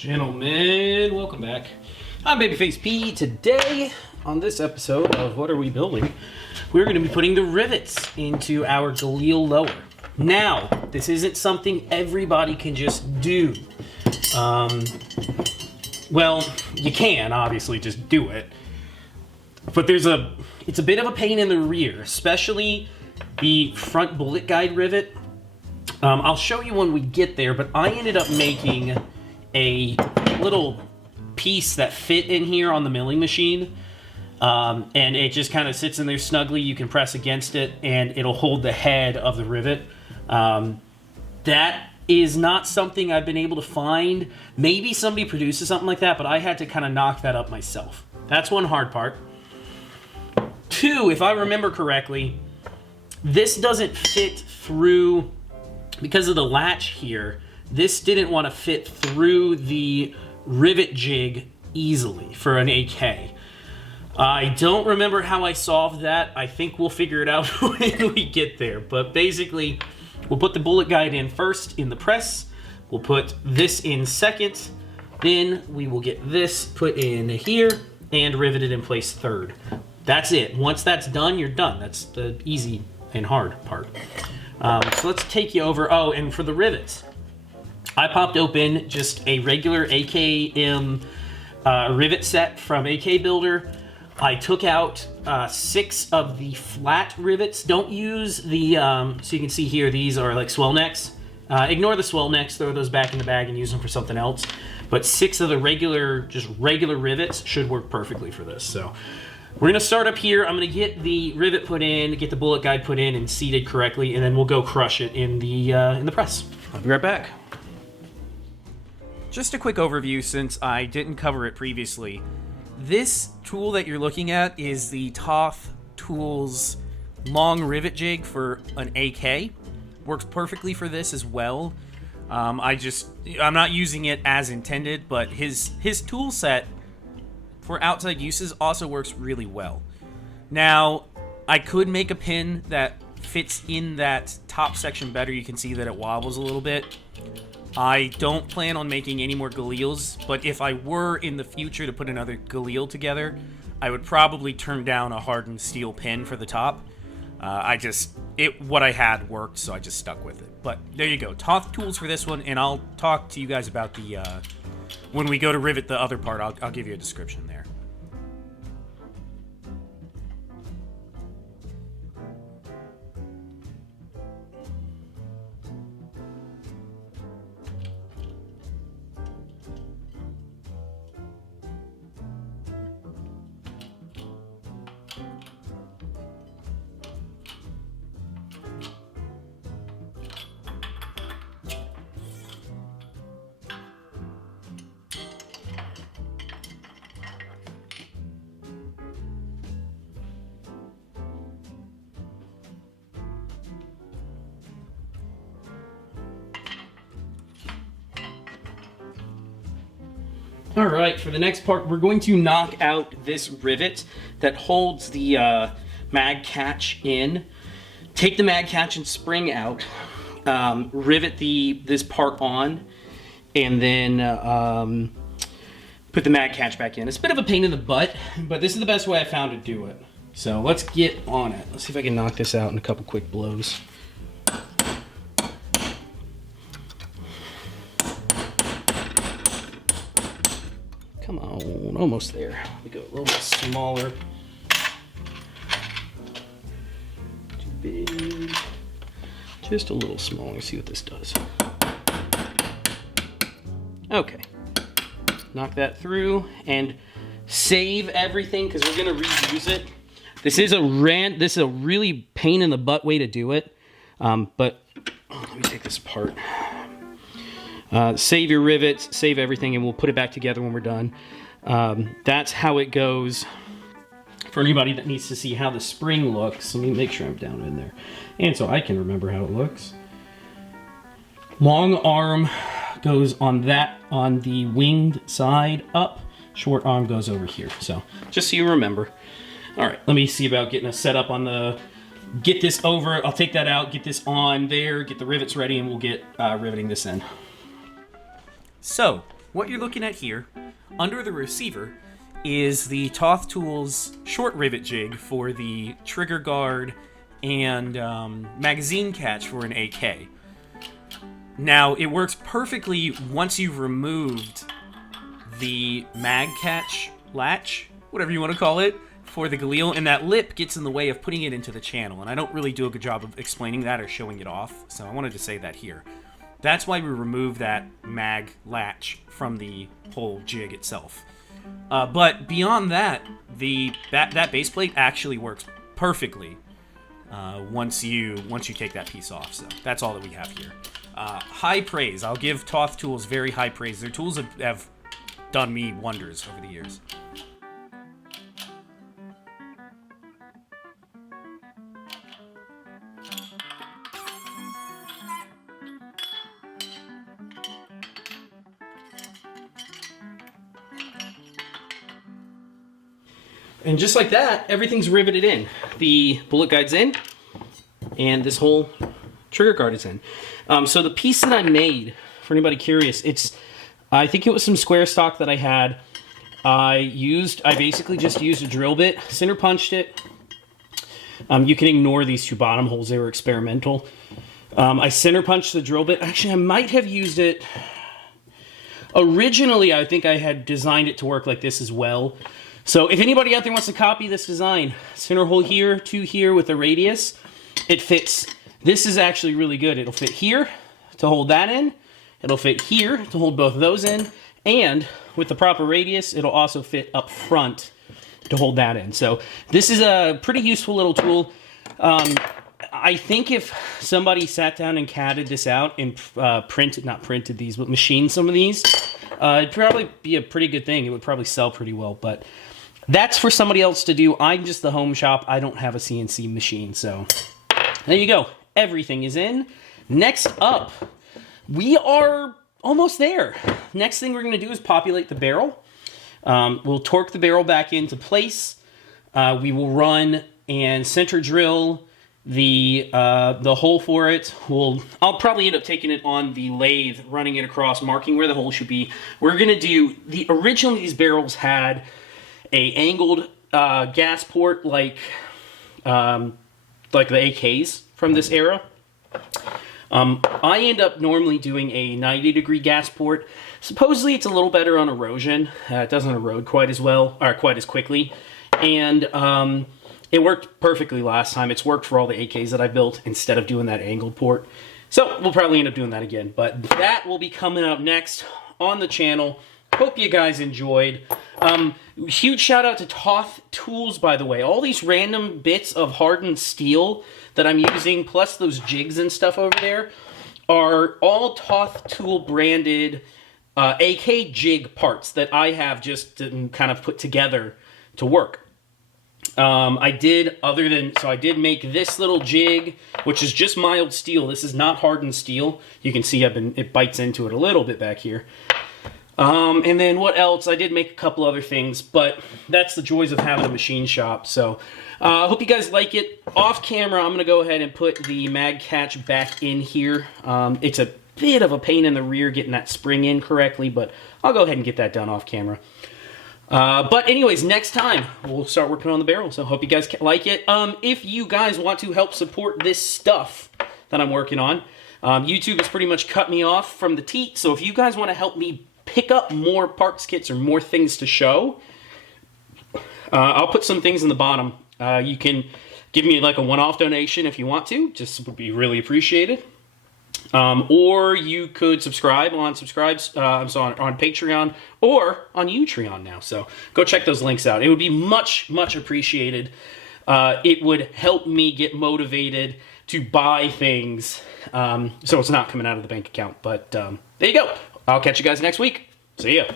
Gentlemen, welcome back. I'm Babyface P. Today, on this episode of What Are We Building, we're going to be putting the rivets into our Galil lower. Now, this isn't something everybody can just do. Well, you can, obviously, just do it. But it's a bit of a pain in the rear, especially the front bullet guide rivet. I'll show you when we get there, but I ended up making a little piece that fit in here on the milling machine. And it just kind of sits in there snugly. You can press against it and it'll hold the head of the rivet. That is not something I've been able to find. Maybe somebody produces something like that, but I had to kind of knock that up myself. That's one hard part. Two, if I remember correctly, this doesn't fit through, because of the latch here, this didn't want to fit through the rivet jig easily for an AK. I don't remember how I solved that. I think we'll figure it out when we get there. But basically, we'll put the bullet guide in first in the press. We'll put this in second. Then we will get this put in here and riveted in place third. That's it. Once that's done, you're done. That's the easy and hard part. So let's take you over. Oh, and for the rivets, I popped open just a regular AKM rivet set from AK Builder. I took out 6 of the flat rivets. Don't use the, so you can see here, these are like swell necks. Ignore the swell necks, throw those back in the bag and use them for something else. But 6 of the regular rivets should work perfectly for this. So we're gonna start up here. I'm gonna get the rivet put in, get the bullet guide put in and seated correctly, and then we'll go crush it in the press. I'll be right back. Just a quick overview since I didn't cover it previously. This tool that you're looking at is the Toth Tools long rivet jig for an AK. Works perfectly for this as well. I'm not using it as intended, but his tool set for outside uses also works really well. Now, I could make a pin that fits in that top section better. You can see that it wobbles a little bit. I don't plan on making any more Galils, but if I were in the future to put another Galil together, I would probably turn down a hardened steel pin for the top. What I had worked, so I just stuck with it. But there you go, Toth Tools for this one, and I'll talk to you guys about the, when we go to rivet the other part, I'll give you a description there. All right, for the next part, we're going to knock out this rivet that holds the mag catch in. Take the mag catch and spring out, rivet this part on, and then put the mag catch back in. It's a bit of a pain in the butt, but this is the best way I found to do it. So let's get on it. Let's see if I can knock this out in a couple quick blows. Come on, almost there. We go a little bit smaller. Too big. Just a little smaller. See what this does. Okay. Knock that through and save everything because we're gonna reuse it. This is a really pain in the butt way to do it. But let me take this apart. Save your rivets, save everything, and we'll put it back together when we're done. That's how it goes. For anybody that needs to see how the spring looks, let me make sure I'm down in there. And so I can remember how it looks. Long arm goes on the winged side up. Short arm goes over here. So just so you remember. All right, let me see about getting a setup on get this over. I'll take that out, get this on there, get the rivets ready, and we'll get riveting this in. So, what you're looking at here, under the receiver, is the Toth Tools short rivet jig for the trigger guard and magazine catch for an AK. Now, it works perfectly once you've removed the mag catch latch, whatever you want to call it, for the Galil, and that lip gets in the way of putting it into the channel, and I don't really do a good job of explaining that or showing it off, so I wanted to say that here. That's why we remove that mag latch from the whole jig itself. But beyond that, that base plate actually works perfectly once you take that piece off. So that's all that we have here. High praise. I'll give Toth Tools very high praise. Their tools have done me wonders over the years. And just like that, everything's riveted in. The bullet guide's in, and this whole trigger guard is in. So the piece that I made, for anybody curious, I think it was some square stock that I had. I basically just used a drill bit, center punched it. You can ignore these two bottom holes, they were experimental. I center punched the drill bit. Actually, I might have used it. Originally, I think I had designed it to work like this as well. So if anybody out there wants to copy this design, center hole here, two here with a radius, it fits. This is actually really good. It'll fit here to hold that in. It'll fit here to hold both of those in. And with the proper radius, it'll also fit up front to hold that in. So this is a pretty useful little tool. I think if somebody sat down and CAD'd this out and machined some of these, it'd probably be a pretty good thing. It would probably sell pretty well, but that's for somebody else to do. I'm just the home shop. I don't have a CNC machine, so there you go. Everything is in. Next up, we are almost there. Next thing we're going to do is populate the barrel. We'll torque the barrel back into place. We will run and center drill the hole for it. I'll probably end up taking it on the lathe, running it across, marking where the hole should be. We're going to do originally these barrels had a angled gas port like the AKs from this era. I end up normally doing a 90-degree gas port. Supposedly it's a little better on erosion. It doesn't erode quite as well, or quite as quickly. And it worked perfectly last time. It's worked for all the AKs that I built instead of doing that angled port. So we'll probably end up doing that again. But that will be coming up next on the channel. Hope you guys enjoyed. Huge shout out to Toth Tools, by the way. All these random bits of hardened steel that I'm using, plus those jigs and stuff over there, are all Toth Tool branded AK jig parts that I have just kind of put together to work. I did make this little jig, which is just mild steel. This is not hardened steel. You can see it bites into it a little bit back here. And then what else? I did make a couple other things, but that's the joys of having a machine shop. So I hope you guys like it. Off camera, I'm going to go ahead and put the mag catch back in here. It's a bit of a pain in the rear getting that spring in correctly, but I'll go ahead and get that done off camera. But anyways, next time we'll start working on the barrel. So hope you guys like it. If you guys want to help support this stuff that I'm working on, YouTube has pretty much cut me off from the teat. So if you guys want to help me pick up more parts kits or more things to show, I'll put some things in the bottom. You can give me like a one-off donation if you want to. Just would be really appreciated. Or you could subscribe on Patreon or on Utreon now. So go check those links out. It would be much, much appreciated. It would help me get motivated to buy things, so it's not coming out of the bank account. But there you go. I'll catch you guys next week. See ya.